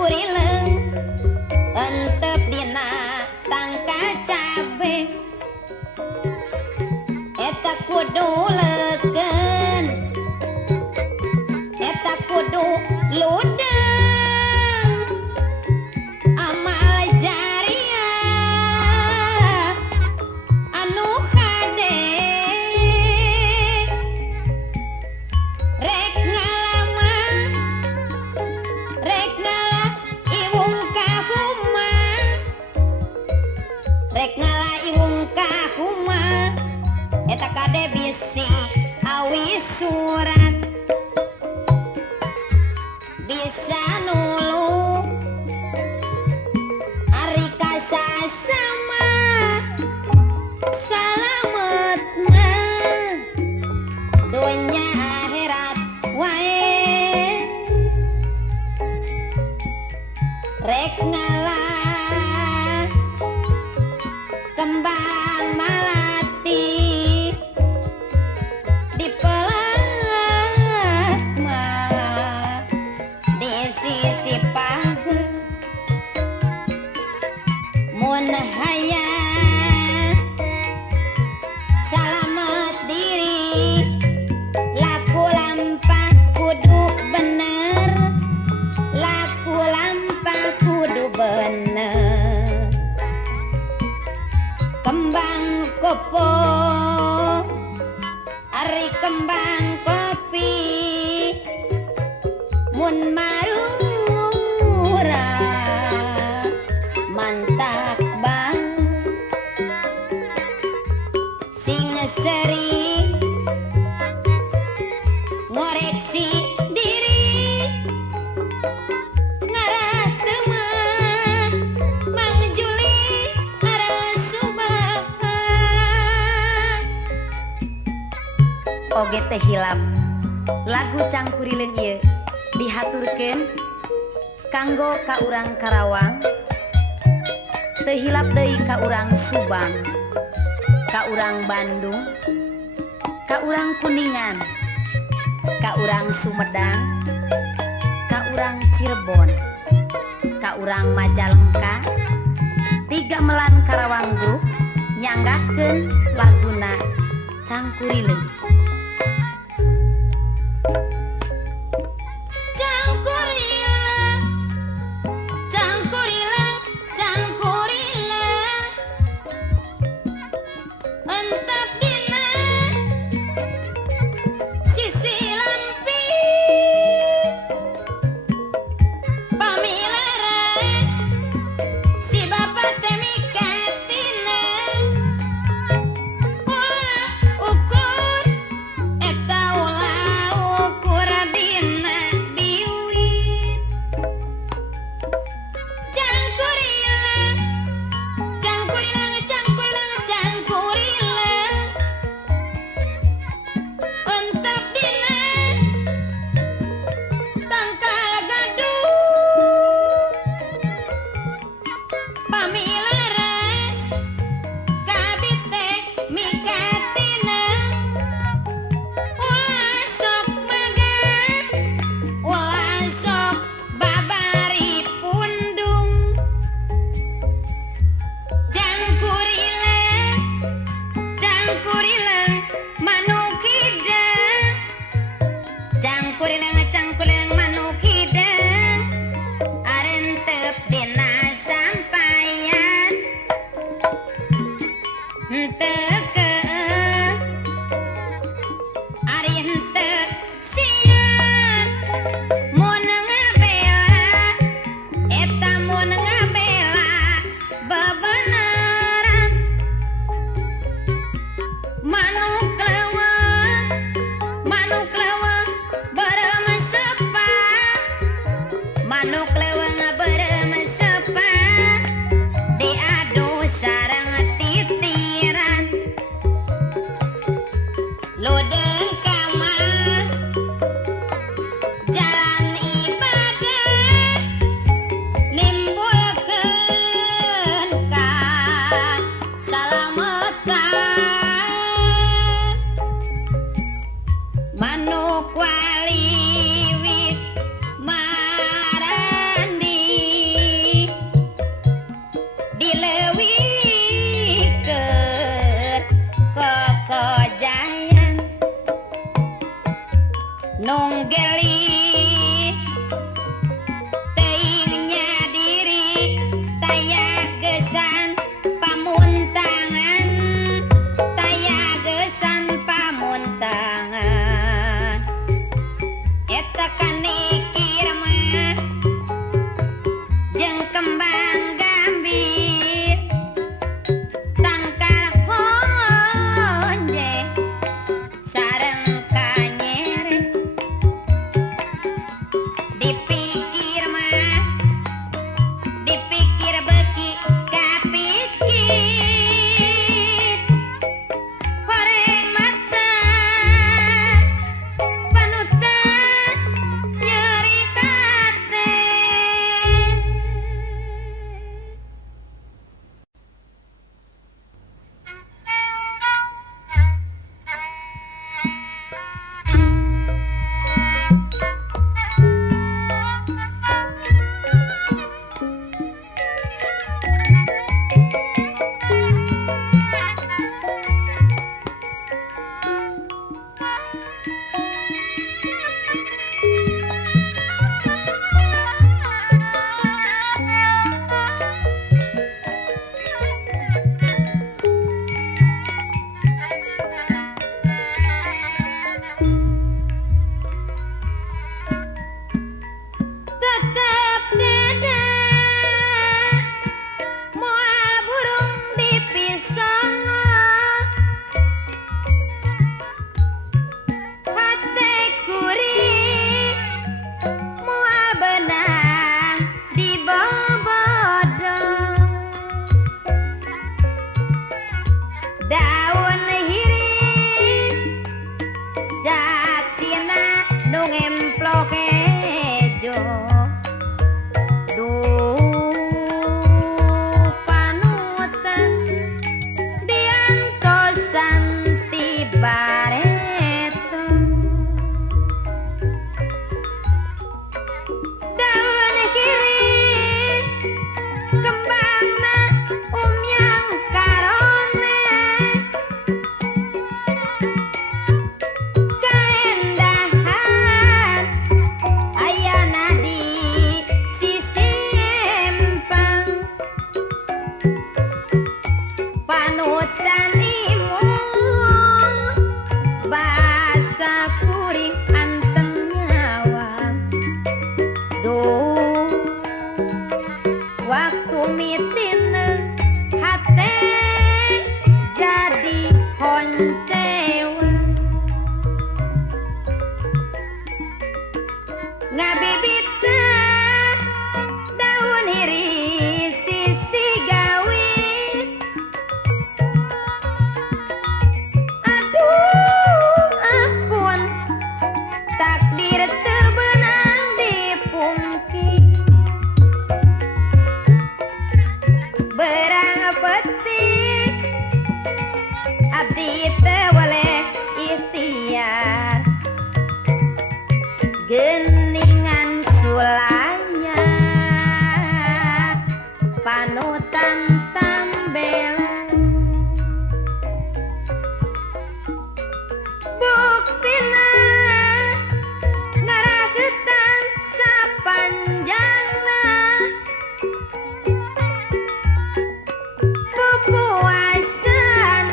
cangkurileng entep dina tangka cabe eta kudu leukeun eta kudu ludeng amal jariah anu hade rek ngalama rek ngala iwung kahuma rek ngala iwung kahuma eta kade bisi awi surat bisa nulung ari kasasama salamet mah dunya akhirat wae rek ngalah kembang malati dipelat mah di sisi pageung mun hayang salamet diri laku lampah kudu bener laku lampah kudu bener kembang kopo ari kembang kopi mun marura mantak bang sing seri ngoreksi diri ngarateu mah Mang Juli arah subaha oge teh hilap lagu cangkurileng ieu dihaturkeun kanggo ka urang Karawang teu hilap deui ka urang Subang ka urang Bandung ka urang Kuningan ka urang Sumedang ka urang Cirebon ka urang Majalengka tiga melan Karawang Grup nyanggakeun laguna cangkurileng cangkurileng cangkurileng cangkurileng entep dina sisi lampi pamilaras si bapak teh mikatina ulah ukur tumitine hate jadi honcewa ngabibit daun hiri sisi gawit aduh ampun takdir teu beunang dipungki berang petik abdi teu boleh ikhtiar geningan sulaya panutan tambelan buktina ngaragetan sapanjangna pupuasan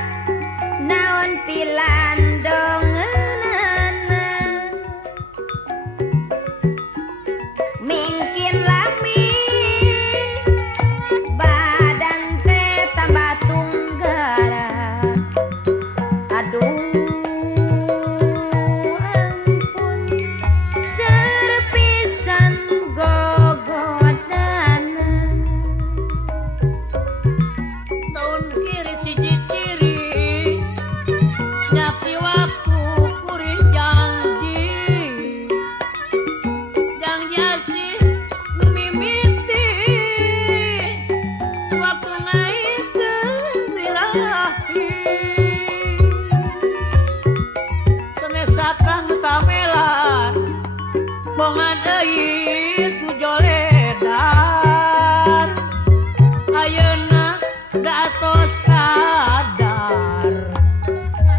naon pilandongeunana mungkin lami badan teh tambah tunggara aduh ampun serpisan gogodana Tahun kiri siji ciri nyaksi waktu kuring janji asih mimiti waktu ngaikeun birahi semesa kang tamelan bongan eis mujoledar ayeuna datos kadar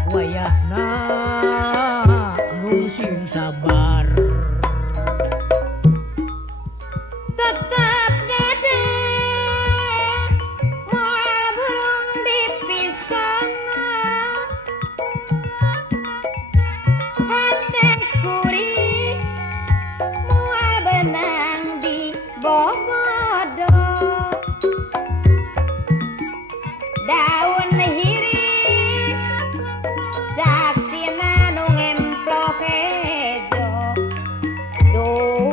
wayahna nungsing sabar tetap gede moal burung dipisana hate kuring moal benang di bobodo daun hiris saksina nu ngemplok hejo duh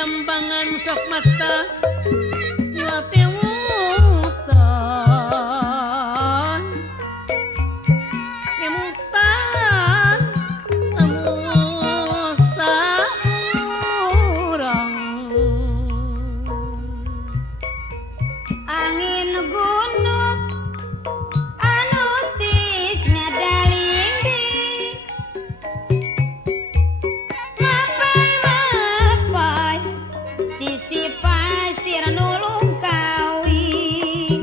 jambangan sok mata nyatemutan kemutan amusa urang angin gunung anu tis ngadalingding mapai-mapai sisi pasir nulung kawi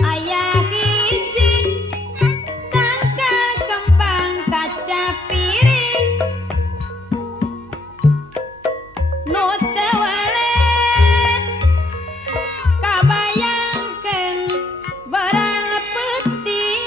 ayah hiji tangkal kembang kaca piring nu teu walet kabayangkeun barang peuting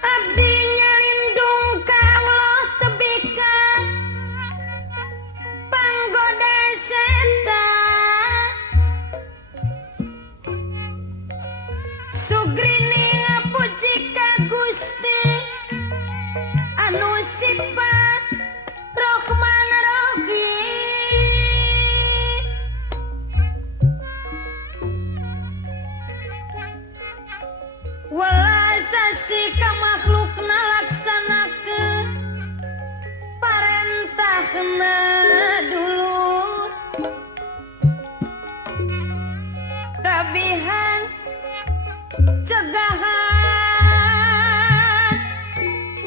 abdi nyalindung ka Allah tebikan panggoda setan sugrini ngapuji ka Gusti anu sifat Rahman Rahim walasasi ka makhlukna laksanakeun parentahna dulu tabihan cegahan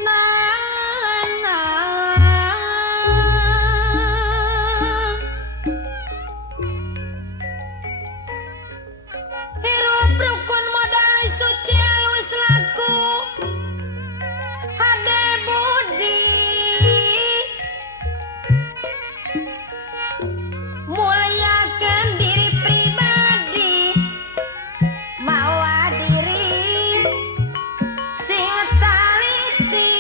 nana hirup rukun modal suci alus laku hade budi muliakeun diri pribadi mawa diri sing taliti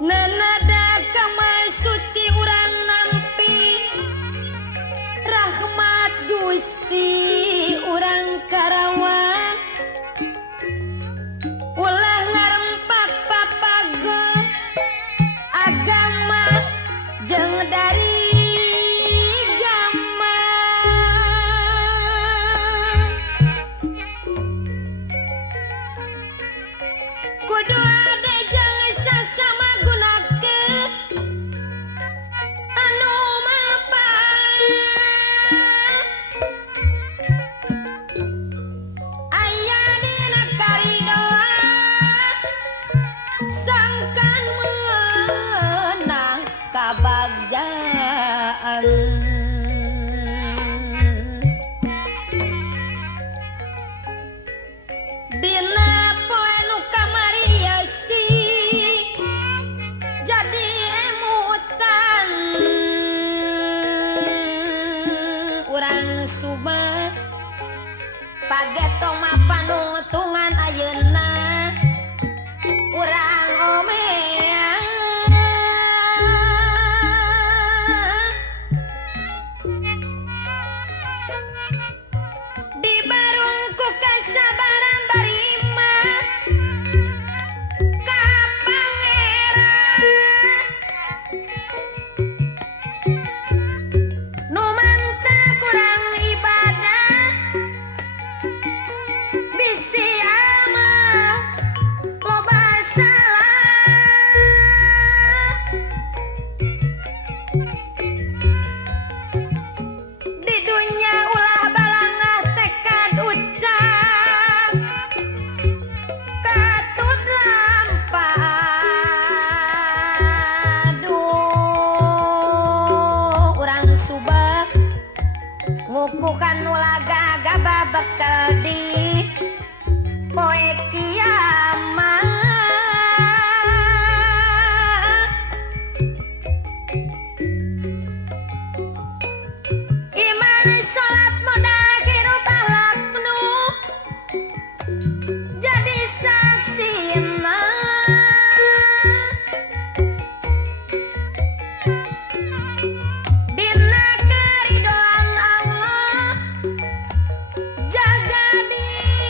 nanada kama suci urang nampi rahmat Gusti urang karawang ulah ngarempak papagon agama jeung dari gama kudu ade jeung sasama gunakeun anu mapan aya dina karidoan sangkan meunang kabagjaan dina poe nu kamariasi jadi emutan urang subah pagetong mapanungtungan ayeuna urang omea dibarungku kasabaran barima ka pangeran nu mantap kurang ibadah ulah gagaba bekal di poe kiamat. Iman salat modal hirup akhlak nu jadi saksina. Dina karidoan Allah jaga diri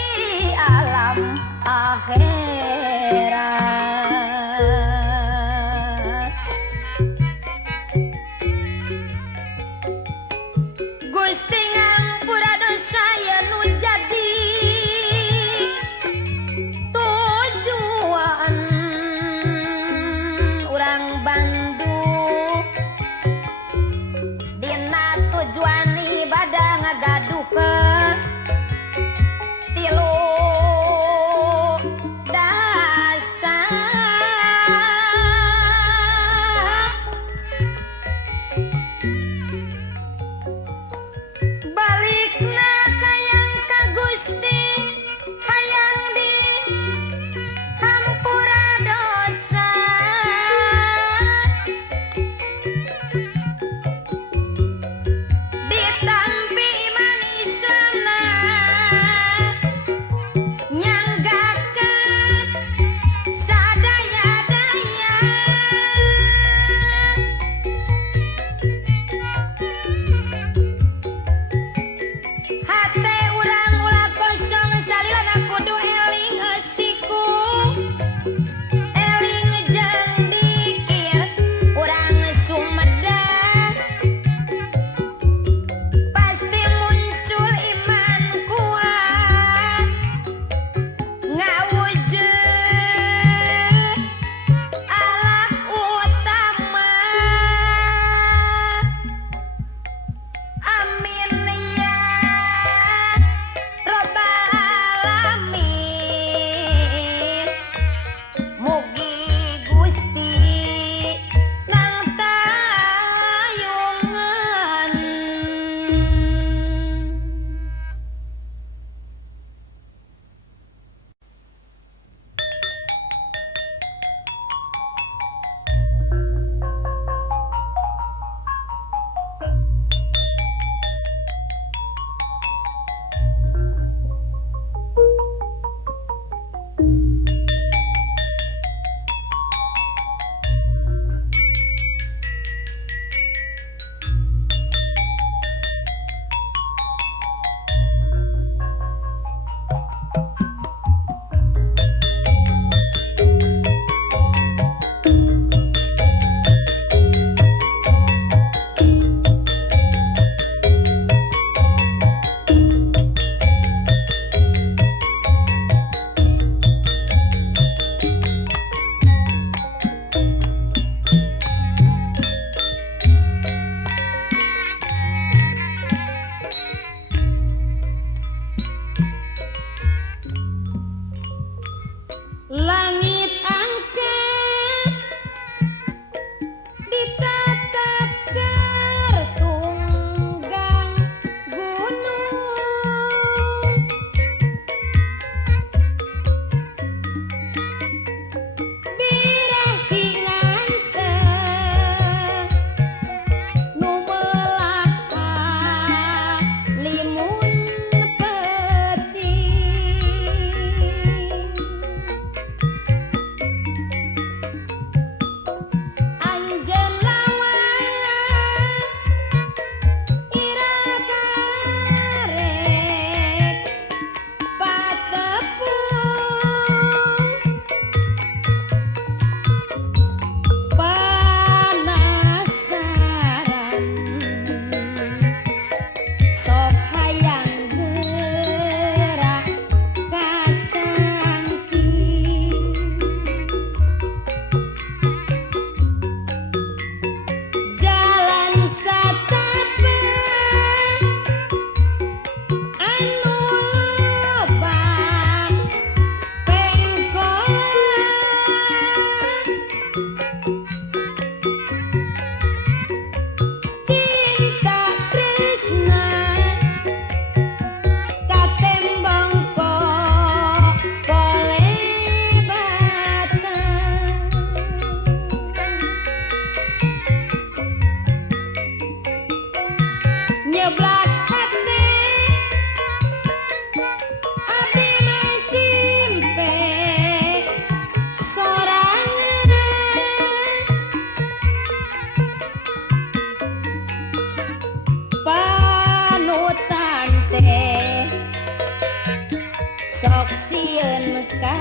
sok sieun ka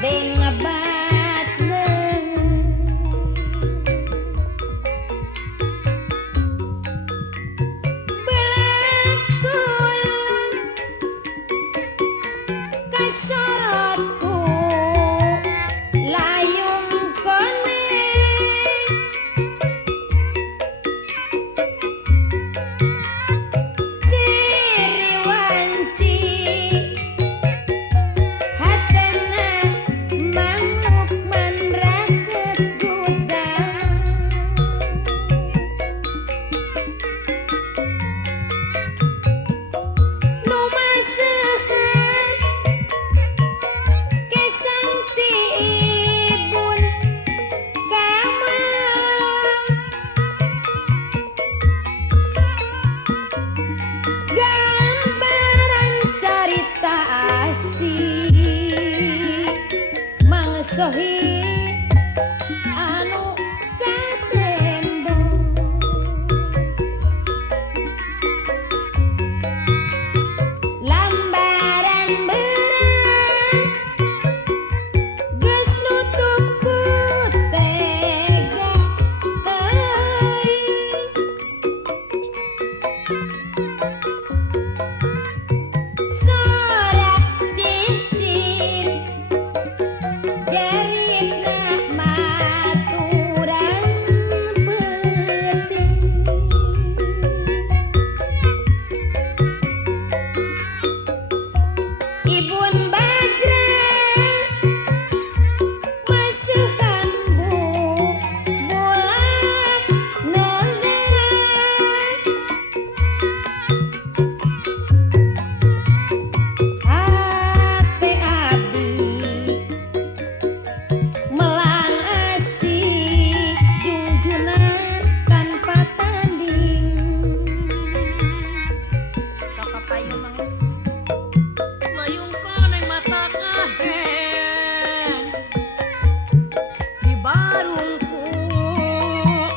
bengabat belakulan kasorotku layung koneng ciri wanci hatena mangluk manraket gudang nu maseuhan kesang cibun kamalang gambaran carita asih mangsohi anu katembong lambaran berat geus nutup ku tega teuing sorak cicin jeritna maturan peuting Ibun Bajra maseuhan bulan nengan hate abdi melang asih junjunan tanpa tanding sok kapayun mang layung koneng mata kahen di barungku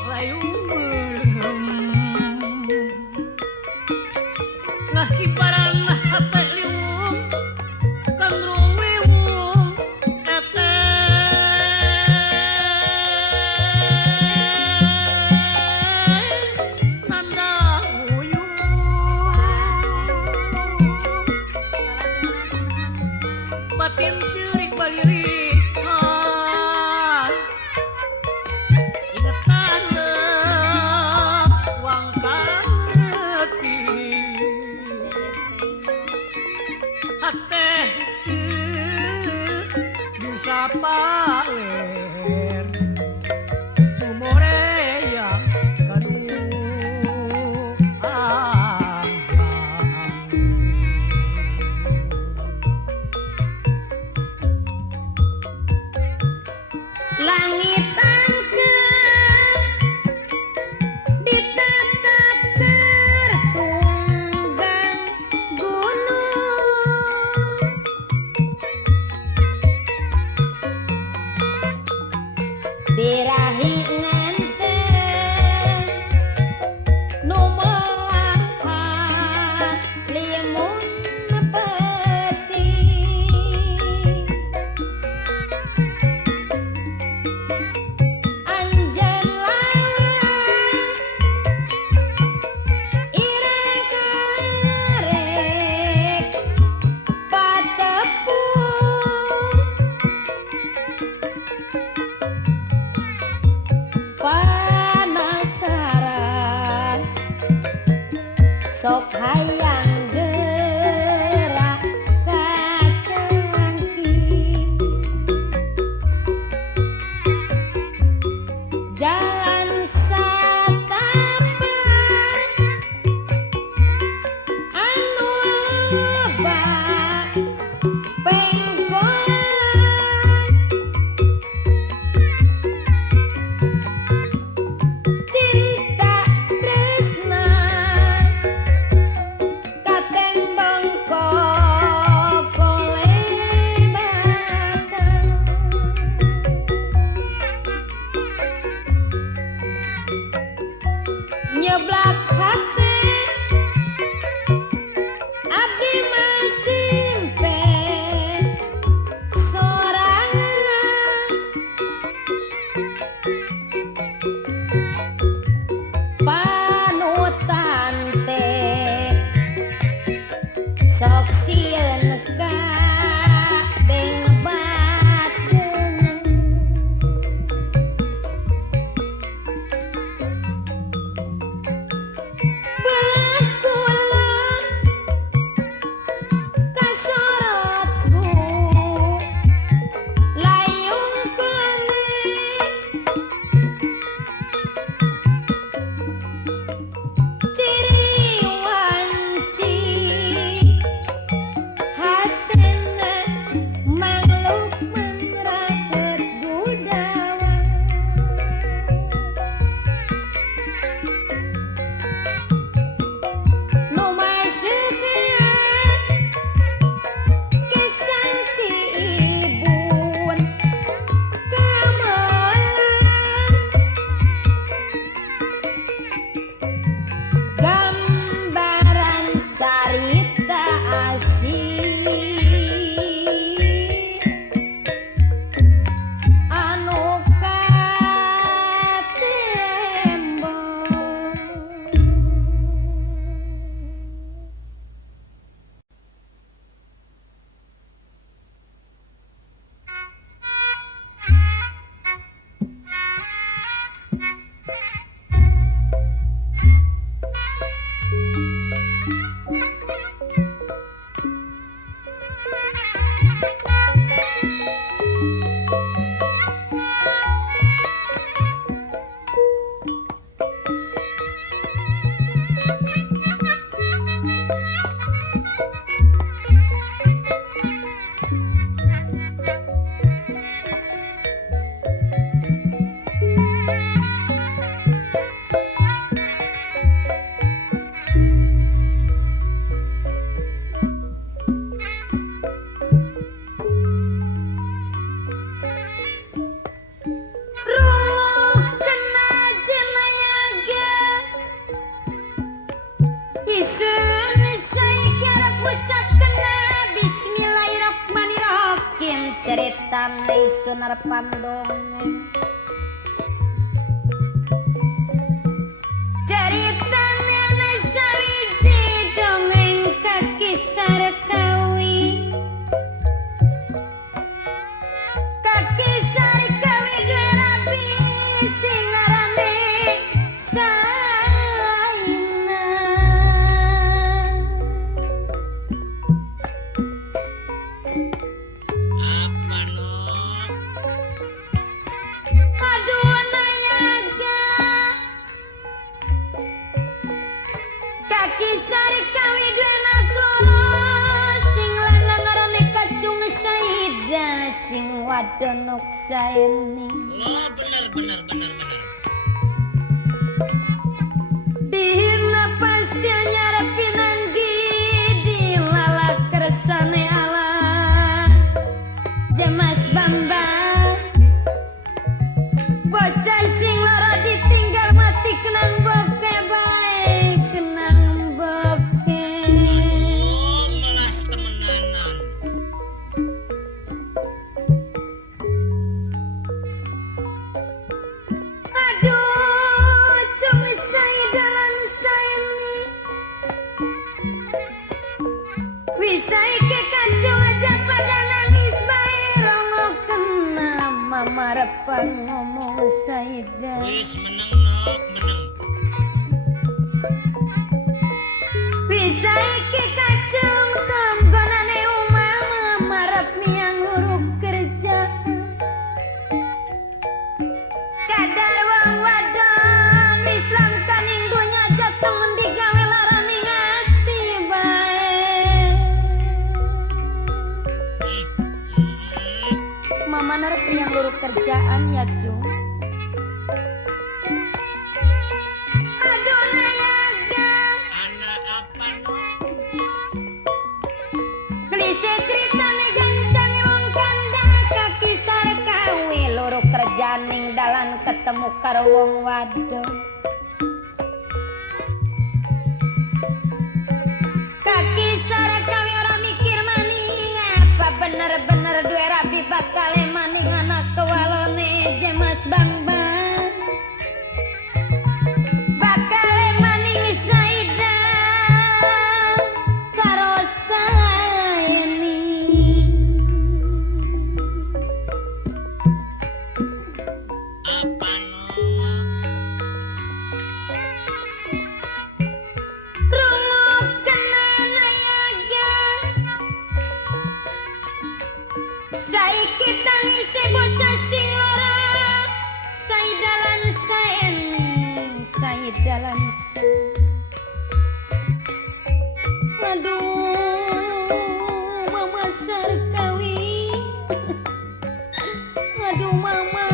layung berem ngahibaran hate liung kandrung liung nanda uyung batin cerik balirik ingetan wang kaneti hate bisa paler sumoreya kanu langit angkat ditatap tertunggang gunung sok sieun kabeh badeung belah kulon kasorotku layung kuning ciri wanci hatena makhluk menraket gudawa nu maseukeun kesang cibun kamelan gambaran carita asih anu katembong rungokna jenayaga isun saiki arep ngucapkeun bismillahirrahmanirrahim ceritana isun arep pandongeng ceritana sawiji dongeng kakisar kawi kakisar kawi due rabi sing ngarane Saina Apa no? aduh nayaga kakisar kawi due anak loro sing lanang ngarane Kacung Saida sing wadon Noksaeni Lo bener. dihirna pasti anyar pinanggi dilalak kersane Allah Jemas Bambang bocah sing lara ditinggal mati kenang boke bae kenang boke Oh, melas temenanan. aduh cumi Saida lan Saini bisa ike Kacung aja pada nangis bae rongokna mamarepan ngomong Saida Wis meneng nok, meneng. bisa ike Kacung tonggonane umah mamarep miang huruf kerja kadar wong wadon Islam kaninggunya jatuh digawe larani ngati bae mama narep miang huruf kerjaan ya Cung aduh nayaga Anak apa no? klise ceritane gancange wong kanda kakisar kawi loro kerjaning dalan ketemu karo wong wadon kakisar kawi ora mikir maning apa bener-bener duwe rabi bakal maning anak kewalone Jemas Bambang bakal maning Saida karo Saiki tangise bocah sing lara saidalan saeni saidalan aduh mama sarkawi aduh mama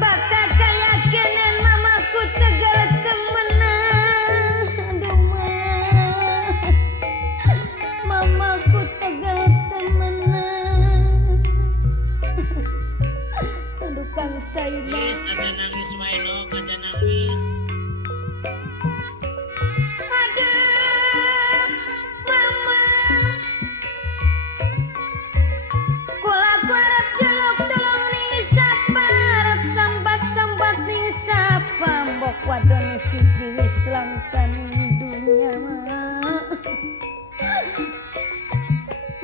bakal kaya kenen mamaku tegal temenan aduh mamaku tegal temenan aduh kang Saida Wis aja nangis wae nok, aja nangis. aduh mama kula arep jeluk tulung ning sapa arep sambat-sambat ning sapa mbok wadon siji wis langka ning dunya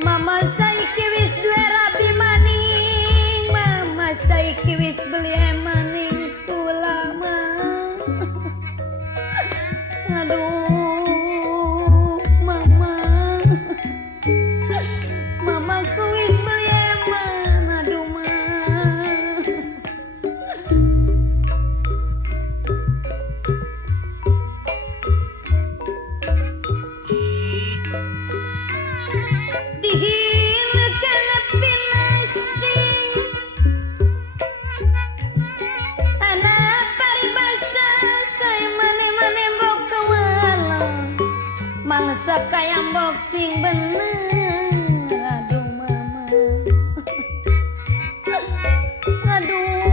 mama saiki wis duwe rabi maning mama saiki wis beli maning tulama aduh mamaku wis beli eman aduh dihin kana pinasti anak paribasa saya mane-mane mbok kewalang mangsa kaya mbok sing bener aduh mama aduh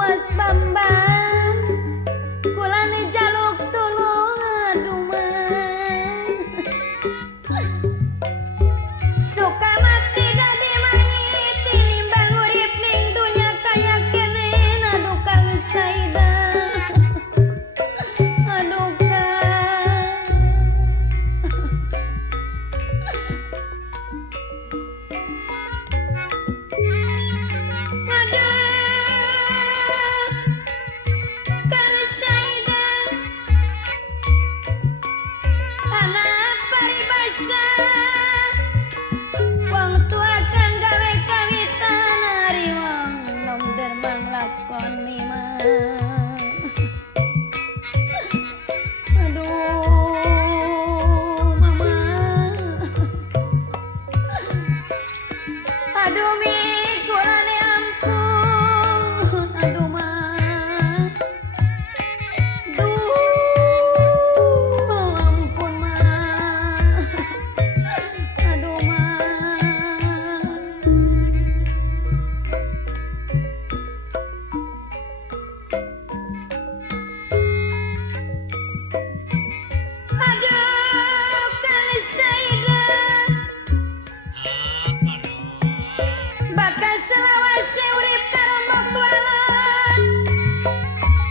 Mas Bambang kula ni jaluk tulung aduh suka mati dadi mayit tinimbang urip ning dunya kaya kene aduh kang Saida aduh kang aduh kang Saida anak paribasa wong tua kang gawe kawitan ari wong nom dermang lakoni mah aduh mama aduh mi kurane ampun aduh duh ampun aduh aduh kang Saida Apa nok? bakal selawase urip karo mbok walon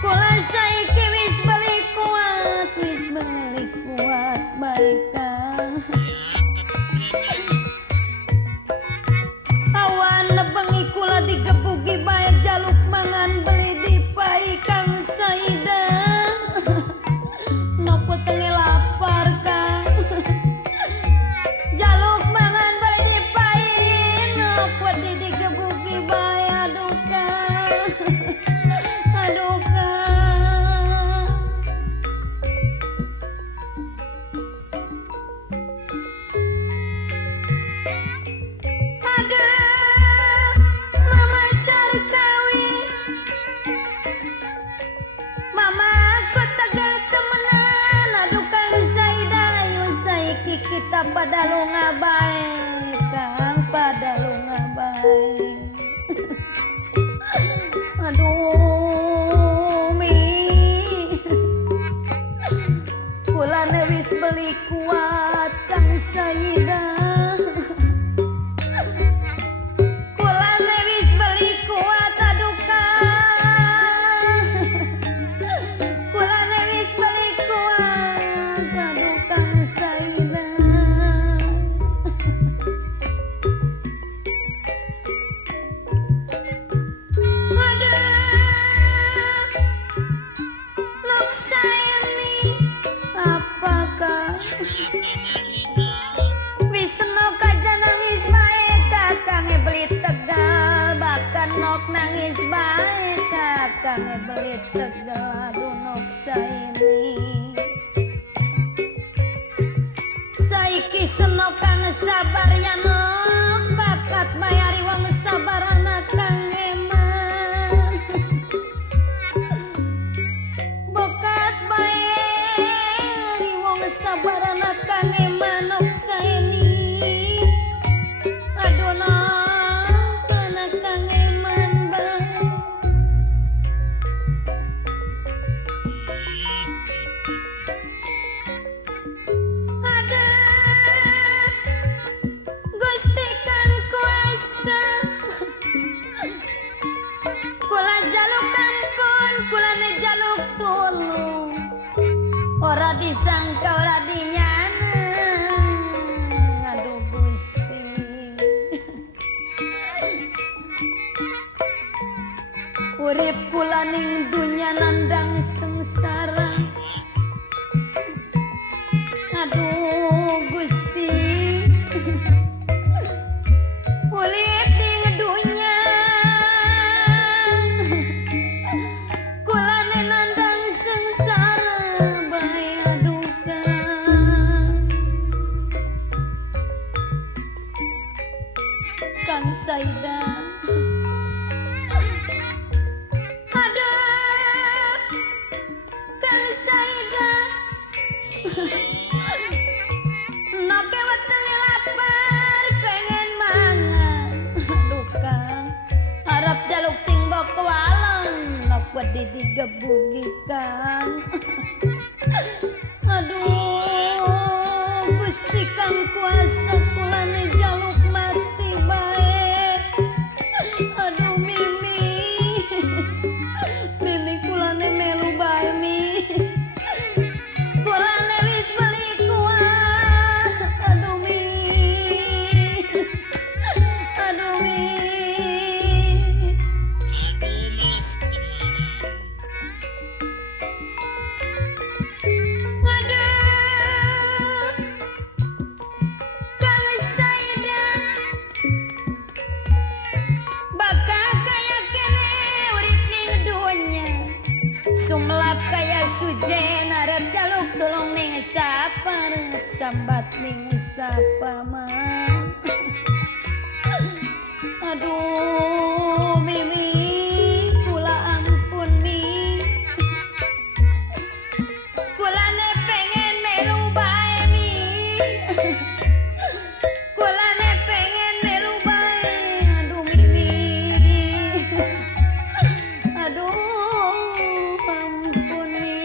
kula saiki wis beli kuat baik kang Ya keturunan. awan bengi kula digebuki bae jaluk mangan beli dipai kang Saida nopo tenge lapar kang jaluk mangan beli dipai nopo digebuki bae aduh kang aduh kang aduh mama sarkawi mama aku tegal temenan aduh kang Saida ayo saiki kita pada lunga bae kang pada lunga bae aduh mi kulane wis beli kuat kang Saida kulane wis beli kuat aduh kang kulane wis beli kuat aduh kang Saida belit Tegal aduh saini saiki senokan sabar ya nok bakat bayari wong sabar anak kang eman bakat bayari wong sabar anak kang eman nok saini aduh nok anak kang eman bang Gusti kang kuasa kula jaluk ampun kula ne jaluk tulung ora disangka ora dinyana aduh Gusti urip kula ning dunya nandang sengsara aduh Gusti Kulit ning dunya kula nandang sengsara bae aduh Kang Saida aduh Kang Saida Noke wetenge lapar pengen mangan aduh Kang arep jaluk sing mbok waleng nok wedi digebugi Kang aduh Gusti kang kuasa kula ne jaluk mati bae aduh Mimi Mimi kula ne melu bae Mi kula ne wis beli kuah aduh Mi aduh Mi Aduh meles teman. aduh Kang Saida bakal kaya kene urip ning dunya sumlap kaya sujen arep jaluk tulung ning sapa arep sambat ning sapa man aduh Mimi kula ampun Mi kula ne pengen melu bae Mi kula ne pengen melu bae aduh Mimi aduh ampun Mi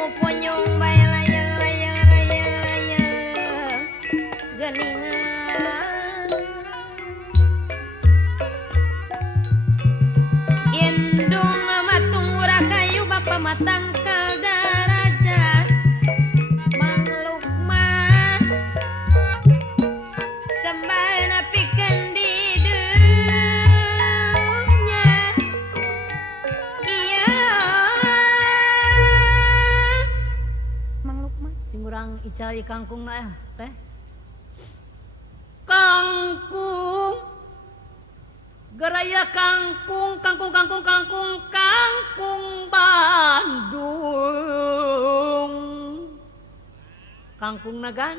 ilmu punyung bae layang geningan indung matung murah kayu bapa matang darajat Mang Lukman sembana pikeun di dunya iya Mang Lukman sing urang icari kangkung na teh kangkung geraya kangkung Bandung kangkung nagan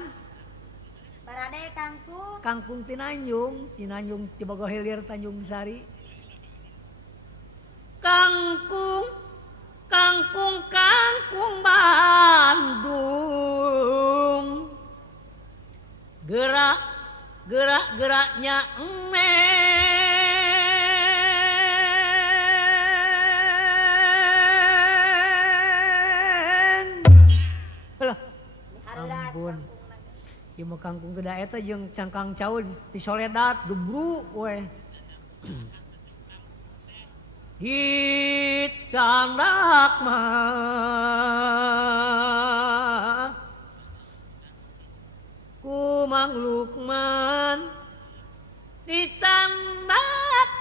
barade kangkung kangkung Tinanjung Cibogo Hilir Tanjung Sari kangkung Bandung geraknya ampun ieu mah kangkung geda eta jeung cangkang cau di Soledad gebru we hit candak mah ku Mang Lukman dicandak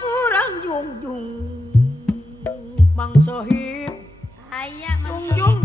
Urang jungjung Bang Sohib aya jungjung